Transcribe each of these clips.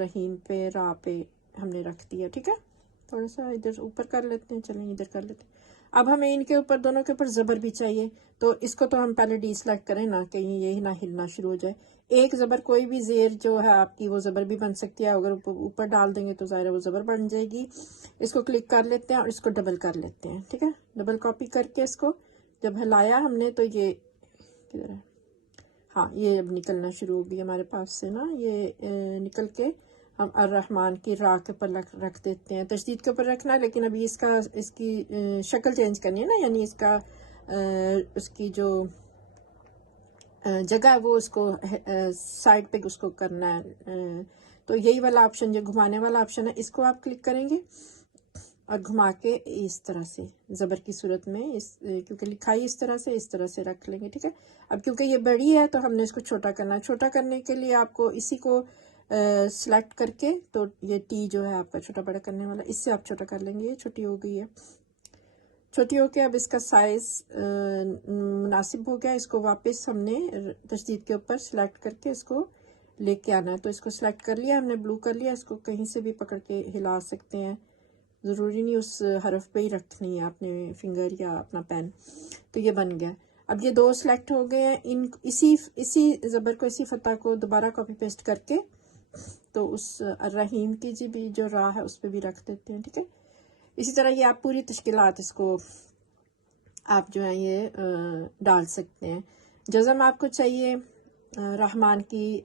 रहीम पे रा पे हमने रख दिया। ठीक है, थोड़ा सा इधर ऊपर कर लेते हैं, चलें इधर कर लेते हैं। अब हमें इनके ऊपर दोनों के ऊपर ज़बर भी चाहिए, तो इसको तो हम पहले डी सेलेक्ट करें ना, कहीं ये ना हिलना शुरू हो जाए। एक ज़बर कोई भी ज़ेर जो है आपकी वो ज़बर भी बन सकती है, अगर ऊपर डाल देंगे तो ज़ाहिर है वो ज़बर बन जाएगी। इसको क्लिक कर लेते हैं और इसको डबल कर लेते हैं। ठीक है, डबल कॉपी करके इसको जब हिलाया हमने तो ये किधर है, हाँ ये अब निकलना शुरू हो गई हमारे पास से ना, ये निकल के हम अर्रहमान की रा के ऊपर रख देते हैं। तशदीद के ऊपर रखना है, लेकिन अभी इसकी शक्ल चेंज करनी है ना, यानी इसका उसकी जो जगह है वो उसको साइड पे उसको करना है। तो यही वाला ऑप्शन जो घुमाने वाला ऑप्शन है, इसको आप क्लिक करेंगे और घुमा के इस तरह से ज़बर की सूरत में क्योंकि लिखाई इस तरह से रख लेंगे। ठीक है, अब क्योंकि ये बड़ी है तो हमने इसको छोटा करना है। छोटा करने के लिए आपको इसी को सिलेक्ट करके, तो ये टी जो है आपका छोटा बड़ा करने वाला, इससे आप छोटा कर लेंगे। ये छोटी हो गई है, छोटी हो के अब इसका साइज मुनासिब हो गया। इसको वापस हमने तशदीद के ऊपर सिलेक्ट करके इसको लेके आना है। तो इसको सिलेक्ट कर लिया हमने, ब्लू कर लिया, इसको कहीं से भी पकड़ के हिला सकते हैं, ज़रूरी नहीं उस हरफ पे ही रखनी है आपने फिंगर या अपना पेन। तो ये बन गया। अब ये दो सिलेक्ट हो गए हैं, इन इसी ज़बर को, इसी फतह को दोबारा कॉपी पेस्ट करके तो उस रहीम की जी भी जो रा है उस पर भी रख देते हैं। ठीक है, इसी तरह ये आप पूरी तश्कीलात इसको आप जो है ये डाल सकते हैं। जज़म आपको चाहिए रहमान की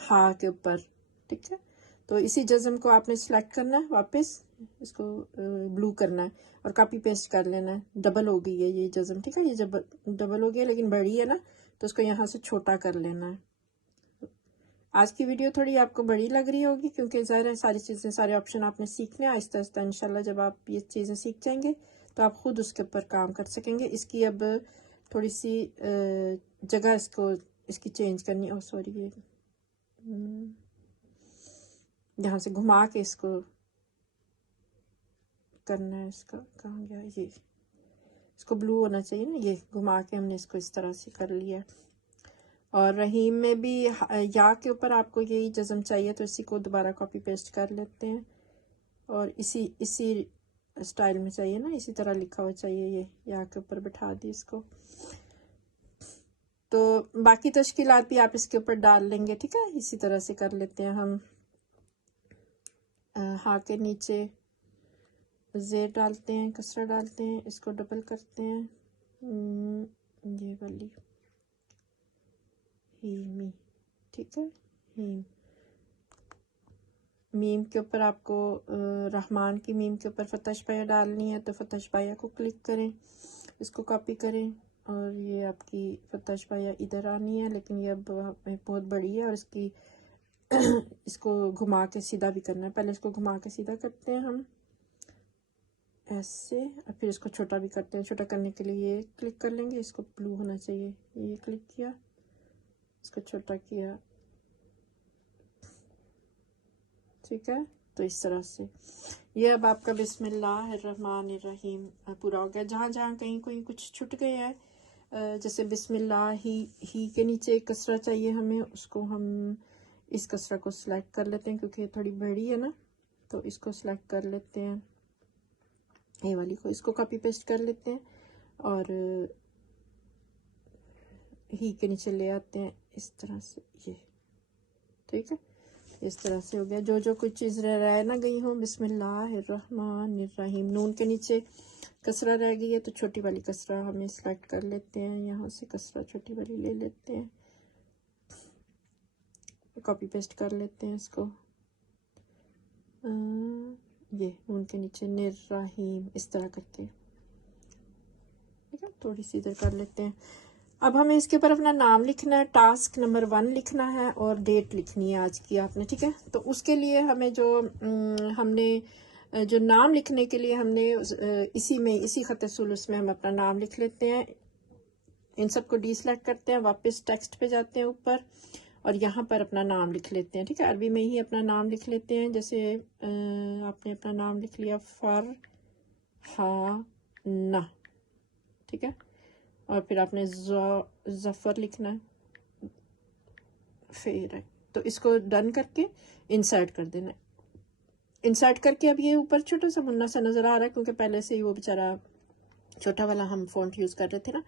हा के ऊपर। ठीक है, तो इसी जज़म को आपने सिलेक्ट करना है, वापस इसको ब्लू करना है और कॉपी पेस्ट कर लेना है। डबल हो गई है ये जज़म। ठीक है, ये जब डबल हो गया लेकिन बड़ी है ना, तो उसको यहाँ से छोटा कर लेना है। आज की वीडियो थोड़ी आपको बड़ी लग रही होगी क्योंकि ज़ाहिर है सारी चीज़ें, सारे ऑप्शन आपने सीखने आहिस्ता आहिस्ता। इंशाल्लाह जब आप ये चीज़ें सीख जाएंगे तो आप खुद उसके ऊपर काम कर सकेंगे। इसकी अब थोड़ी सी जगह इसकी चेंज करनी। ओ सॉरी, ये यहाँ से घुमा के इसको करना है। इसका कहाँ गया ये, इसको ब्लू होना चाहिए ना, ये घुमा के हमने इसको इस तरह से कर लिया। और रहीम में भी या के ऊपर आपको यही जज़म चाहिए, तो इसी को दोबारा कॉपी पेस्ट कर लेते हैं और इसी स्टाइल में चाहिए ना, इसी तरह लिखा हुआ चाहिए, ये या के ऊपर बिठा दी इसको। तो बाकी तश्कीलात भी आप इसके ऊपर डाल लेंगे। ठीक है, इसी तरह से कर लेते हैं हम। हा के नीचे ज़ेर डालते हैं, कसरा डालते हैं, इसको डबल करते हैं, ये वाली हीमी। ठीक है, हीम। मीम के ऊपर आपको रहमान की मीम के ऊपर फतह शपाया डालनी है, तो फतह शपाया को क्लिक करें, इसको कॉपी करें और ये आपकी फतह शपाया इधर आनी है, लेकिन ये अब बहुत बड़ी है और इसकी इसको घुमा के सीधा भी करना है। पहले इसको घुमा के सीधा करते हैं हम ऐसे, और फिर इसको छोटा भी करते हैं। छोटा करने के लिए ये क्लिक कर लेंगे, इसको ब्लू होना चाहिए, ये क्लिक किया, इसको छोटा किया। ठीक है, तो इस तरह से ये अब आपका बिस्मिल्लाहिर्रहमानिर्रहीम पूरा हो गया। जहाँ जहाँ कहीं कोई कुछ छूट गए हैं, जैसे बिस्मिल्लाह ही के नीचे कसरा चाहिए हमें, उसको हम इस कसरा को सिलेक्ट कर लेते हैं क्योंकि ये थोड़ी बड़ी है ना, तो इसको सिलेक्ट कर लेते हैं, ये वाली को, इसको कॉपी पेस्ट कर लेते हैं और ही के नीचे ले आते हैं इस तरह से ये। ठीक है, इस तरह से हो गया। जो जो कुछ चीज़ रह ना गई हो, बिस्मिल्लाहिर्रहमानिर्रहीम। नून के नीचे कसरा रह गई है तो छोटी वाली कसरा हमें सिलेक्ट कर लेते हैं, यहाँ से कसरा छोटी वाली ले लेते हैं, कॉपी पेस्ट कर लेते हैं इसको। ये नून के नीचे निर्रहीम इस तरह करते हैं। ठीक है, थोड़ी सी इधर कर लेते हैं। अब हमें इसके ऊपर अपना नाम लिखना है, टास्क नंबर 1 लिखना है और डेट लिखनी है आज की आपने। ठीक है, तो उसके लिए हमें जो नाम लिखने के लिए हमने इसी खत सुलूस में हम अपना नाम लिख लेते हैं। इन सबको डी सेलेक्ट करते हैं, वापस टेक्स्ट पे जाते हैं ऊपर और यहाँ पर अपना नाम लिख लेते हैं। ठीक है, अरबी में ही अपना नाम लिख लेते हैं। जैसे आपने अपना नाम लिख लिया फरहाना। ठीक है, और फिर आपने जफर लिखना है, फिर तो इसको डन करके इंसर्ट कर देना। इंसर्ट करके अब ये ऊपर छोटा सा मुन्ना सा नज़र आ रहा है, क्योंकि पहले से ही वो बेचारा छोटा वाला हम फ़ॉन्ट यूज़ कर रहे थे ना।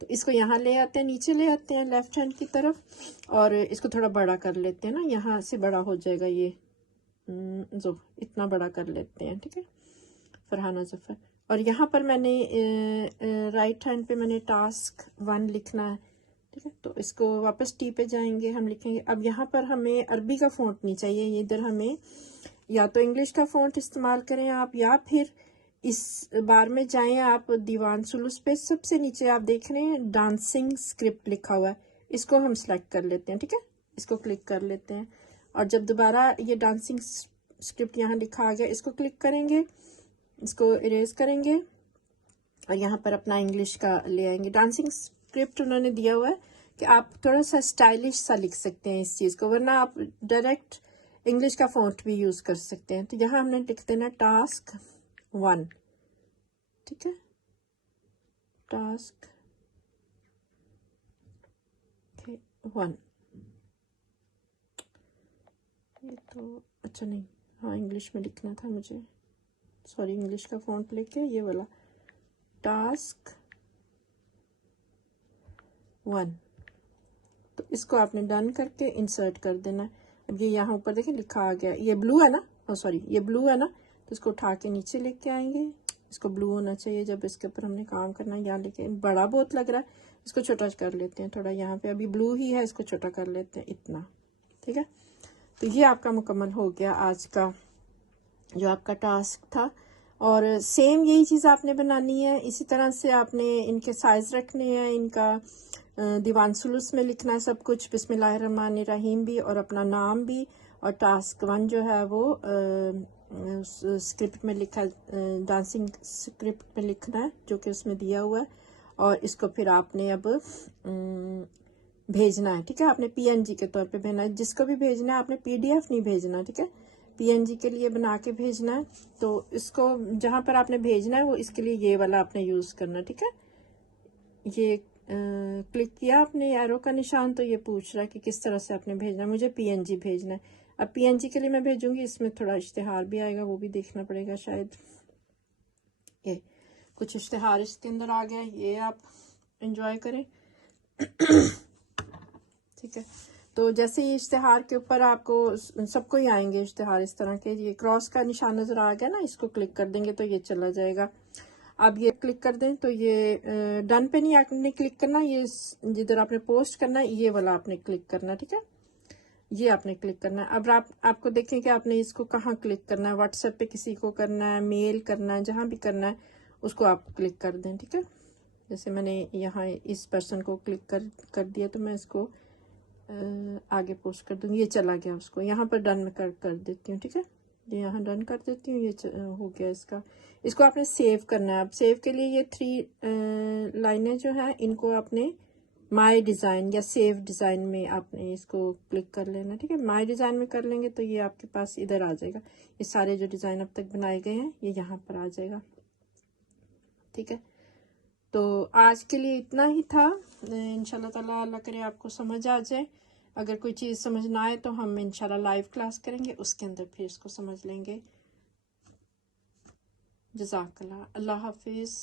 तो इसको यहाँ ले आते हैं, नीचे ले आते हैं लेफ़्ट हैंड की तरफ, और इसको थोड़ा बड़ा कर लेते हैं ना, यहाँ से बड़ा हो जाएगा ये, जो इतना बड़ा कर लेते हैं, ठीक है, फरहाना ज़फ़र। और यहाँ पर मैंने राइट हैंड पे मैंने टास्क 1 लिखना है, ठीक है। तो इसको वापस टी पे जाएंगे, हम लिखेंगे। अब यहाँ पर हमें अरबी का फ़ॉन्ट नहीं चाहिए, इधर हमें या तो इंग्लिश का फ़ॉन्ट इस्तेमाल करें आप, या फिर इस बार में जाएं आप दीवान सुलूस पे, सबसे नीचे आप देख रहे हैं डांसिंग स्क्रिप्ट लिखा हुआ है, इसको हम सेलेक्ट कर लेते हैं, ठीक है। इसको क्लिक कर लेते हैं, और जब दोबारा ये डांसिंग स्क्रिप्ट यहाँ लिखा आ गया, इसको क्लिक करेंगे, इसको इरेज करेंगे, और यहाँ पर अपना इंग्लिश का ले आएंगे। डांसिंग स्क्रिप्ट उन्होंने दिया हुआ है कि आप थोड़ा सा स्टाइलिश सा लिख सकते हैं इस चीज़ को, वरना आप डायरेक्ट इंग्लिश का फ़ॉन्ट भी यूज़ कर सकते हैं। तो यहाँ हमने लिख देना टास्क 1, ठीक है, टास्क 1। ये तो अच्छा नहीं, हाँ इंग्लिश में लिखना था मुझे, सॉरी, इंग्लिश का फ़ॉन्ट लेके ये वाला टास्क 1। तो इसको आपने डन करके इंसर्ट कर देना है। अब ये यहाँ ऊपर देखें लिखा आ गया, ये ब्लू है ना, सॉरी ये ब्लू है ना, तो इसको उठा के नीचे लेके आएंगे। इसको ब्लू होना चाहिए जब इसके ऊपर हमने काम करना है। यहाँ लेके बड़ा बहुत लग रहा है, इसको छोटा कर लेते हैं थोड़ा, यहाँ पे अभी ब्लू ही है, इसको छोटा कर लेते हैं इतना, ठीक है। तो ये आपका मुकम्मल हो गया आज का जो आपका टास्क था। और सेम यही चीज़ आपने बनानी है, इसी तरह से आपने इनके साइज़ रखने हैं, इनका दीवान सुलूस में लिखना है सब कुछ, बिस्मिल्लाहिर्रहमानिर्रहीम भी और अपना नाम भी, और टास्क 1 जो है वो स्क्रिप्ट में लिखा, डांसिंग स्क्रिप्ट में लिखना है जो कि उसमें दिया हुआ है, और इसको फिर आपने अब भेजना है, ठीक है। आपने PNG के तौर पे भेजना है, जिसको भी भेजना है आपने PDF नहीं भेजना, ठीक है, PNG के लिए बना के भेजना है। तो इसको जहाँ पर आपने भेजना है वो इसके लिए ये वाला आपने यूज़ करना, ठीक है। ये क्लिक किया आपने एरो का निशान, तो ये पूछ रहा है कि किस तरह से आपने भेजना है, मुझे PNG भेजना है। अब PNG के लिए मैं भेजूंगी, इसमें थोड़ा इश्तिहार भी आएगा, वो भी देखना पड़ेगा शायद। ये कुछ इश्तिहार इसके अंदर आ गया, ये आप एंजॉय करें ठीक है। तो जैसे ही इश्तिहार के ऊपर आपको सबको ही आएंगे इश्तिहार इस तरह के, ये क्रॉस का निशान नजर आ गया ना, इसको क्लिक कर देंगे तो ये चला जाएगा। अब ये क्लिक कर दें तो ये डन पे नहीं आपने क्लिक करना, ये जिधर आपने पोस्ट करना है ये वाला आपने क्लिक करना, ठीक है, ये आपने क्लिक करना है। अब आपको देखें कि आपने इसको कहाँ क्लिक करना है, व्हाट्सएप पे किसी को करना है, मेल करना है, जहाँ भी करना है उसको आप क्लिक कर दें, ठीक है। जैसे मैंने यहाँ इस पर्सन को क्लिक कर दिया, तो मैं इसको आगे पोस्ट कर दूंगी, ये चला गया, उसको यहाँ पर डन में कर देती हूँ, ठीक है, ये यहाँ डन कर देती हूँ, ये हो गया इसका। इसको आपने सेव करना है। अब सेव के लिए ये 3 लाइनें जो हैं इनको आपने माय डिज़ाइन या सेव डिज़ाइन में आपने इसको क्लिक कर लेना, ठीक है। माय डिज़ाइन में कर लेंगे तो ये आपके पास इधर आ जाएगा, ये सारे जो डिज़ाइन अब तक बनाए गए हैं ये यहाँ पर आ जाएगा, ठीक है। तो आज के लिए इतना ही था, इंशाल्लाह ताला अल्लाह करे आपको समझ आ जाए। अगर कोई चीज़ समझ ना आए तो हम इंशाल्लाह लाइव क्लास करेंगे, उसके अंदर फिर इसको समझ लेंगे। जज़ाकल्लाह, अल्लाह हाफिज़।